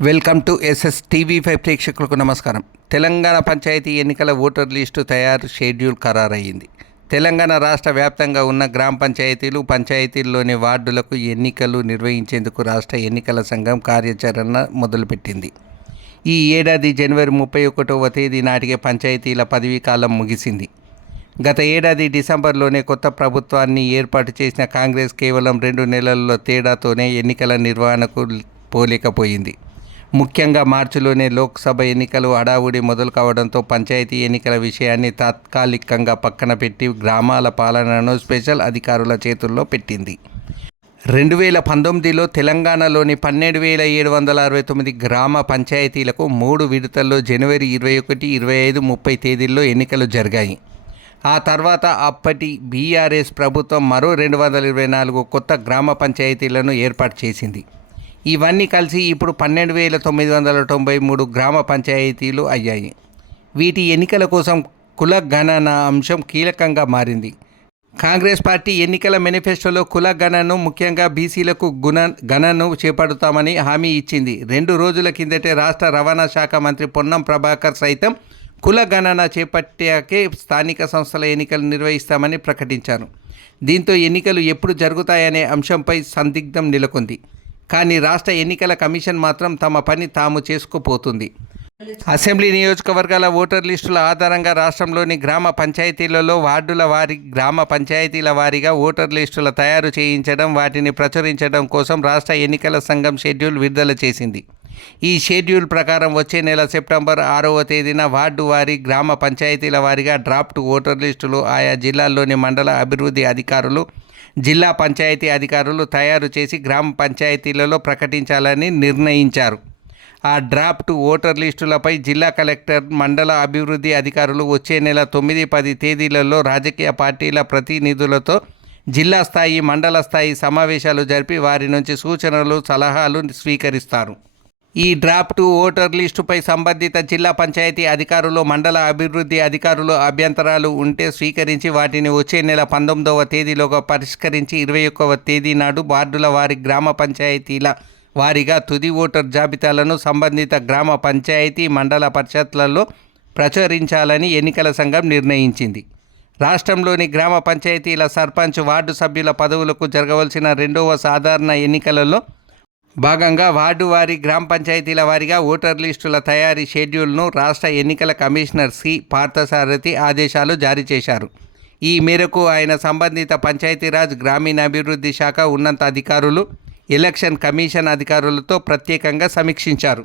Welcome to SSTV5 ప్రేక్షకులకు నమస్కారం. తెలంగాణ పంచాయతీ ఎన్నికల ఓటర్ లిస్టు తయారు షెడ్యూల్ ఖరారయ్యింది. తెలంగాణ రాష్ట్ర వ్యాప్తంగా ఉన్న గ్రామ పంచాయతీలు, పంచాయతీల్లోని వార్డులకు ఎన్నికలు నిర్వహించేందుకు రాష్ట్ర ఎన్నికల సంఘం కార్యాచరణ మొదలుపెట్టింది. ఈ ఏడాది జనవరి 31వ తేదీ నాటికే పంచాయతీల పదవీకాలం ముగిసింది. గత ఏడాది డిసెంబర్లోనే కొత్త ప్రభుత్వాన్ని ఏర్పాటు చేసిన కాంగ్రెస్ కేవలం 2 నెలల్లో తేడాతోనే ఎన్నికల నిర్వహణకు పోలేకపోయింది. ముఖ్యంగా మార్చిలోనే లోక్సభ ఎన్నికలు హడావుడి మొదలు కావడంతో పంచాయతీ ఎన్నికల విషయాన్ని తాత్కాలికంగా పక్కన పెట్టి గ్రామాల పాలనను స్పెషల్ అధికారుల చేతుల్లో పెట్టింది. 2019లో తెలంగాణలోని 12,769 గ్రామ పంచాయతీలకు 3 విడతల్లో జనవరి 21, 25, 30 తేదీల్లో ఎన్నికలు జరిగాయి. ఆ తర్వాత అప్పటి బీఆర్ఎస్ ప్రభుత్వం మరో 224 కొత్త గ్రామ పంచాయతీలను ఏర్పాటు చేసింది. ఇవన్నీ కలిసి ఇప్పుడు 12,993 గ్రామ పంచాయతీలు అయ్యాయి. వీటి ఎన్నికల కోసం కుల గణన అంశం కీలకంగా మారింది. కాంగ్రెస్ పార్టీ ఎన్నికల మేనిఫెస్టోలో కుల గణనను, ముఖ్యంగా బీసీలకు గణనను చేపడతామని హామీ ఇచ్చింది. 2 రోజుల కిందటే రాష్ట్ర రవాణా శాఖ మంత్రి పొన్నం ప్రభాకర్ సైతం కుల గణన చేపట్టాకే స్థానిక సంస్థల ఎన్నికలు నిర్వహిస్తామని ప్రకటించారు. దీంతో ఎన్నికలు ఎప్పుడు జరుగుతాయనే అంశంపై సందిగ్ధం నెలకొంది. కానీ రాష్ట్ర ఎన్నికల కమిషన్ మాత్రం తమ పని తాము చేసుకుపోతుంది. అసెంబ్లీ నియోజకవర్గాల ఓటర్ లిస్టుల ఆధారంగా రాష్ట్రంలోని గ్రామ పంచాయతీలలో వార్డుల వారి, గ్రామ పంచాయతీల వారీగా ఓటర్ లిస్టుల తయారు చేయించడం, వాటిని ప్రచురించడం కోసం రాష్ట్ర ఎన్నికల సంఘం షెడ్యూల్ విడుదల చేసింది. ఈ షెడ్యూల్ ప్రకారం వచ్చే నెల సెప్టెంబర్ 6వ తేదీన వార్డు వారి, గ్రామ పంచాయతీల వారీగా డ్రాఫ్ట్ ఓటర్ లిస్టులు ఆయా జిల్లాల్లోని మండల అభివృద్ధి అధికారులు, జిల్లా పంచాయతీ అధికారులు తయారు చేసి గ్రామ పంచాయతీలలో ప్రకటించాలని నిర్ణయించారు. ఆ డ్రాఫ్ట్ ఓటర్ లిస్టులపై జిల్లా కలెక్టర్, మండల అభివృద్ధి అధికారులు వచ్చే నెల 9, 10 తేదీలలో రాజకీయ పార్టీల ప్రతినిధులతో జిల్లా స్థాయి, మండల స్థాయి సమావేశాలు జరిపి వారి నుంచి సూచనలు, సలహాలు స్వీకరిస్తారు. ఈ డ్రాఫ్ట్ ఓటర్ లిస్టుపై సంబంధిత జిల్లా పంచాయతీ అధికారులు, మండల అభివృద్ధి అధికారులు అభ్యంతరాలు ఉంటే స్వీకరించి వాటిని వచ్చే నెల 19వ తేదీలోగా పరిష్కరించి 21వ తేదీ నాడు వార్డుల వారి, గ్రామ పంచాయతీల వారీగా తుది ఓటర్ జాబితాలను సంబంధిత గ్రామ పంచాయతీ, మండల పరిషత్లలో ప్రచురించాలని ఎన్నికల సంఘం నిర్ణయించింది. రాష్ట్రంలోని గ్రామ పంచాయతీల సర్పంచ్, వార్డు సభ్యుల పదవులకు జరగవలసిన 2వ సాధారణ ఎన్నికలలో భాగంగా వార్డు వారి, గ్రామ పంచాయతీల వారీగా ఓటర్ లిస్టుల తయారీ షెడ్యూల్ను రాష్ట్ర ఎన్నికల కమిషనర్ సి. పార్థసారథి ఆదేశాలు జారీ చేశారు. ఈ మేరకు ఆయన సంబంధిత పంచాయతీరాజ్, గ్రామీణాభివృద్ధి శాఖ ఉన్నత అధికారులు, ఎలక్షన్ కమిషన్ అధికారులతో ప్రత్యేకంగా సమీక్షించారు.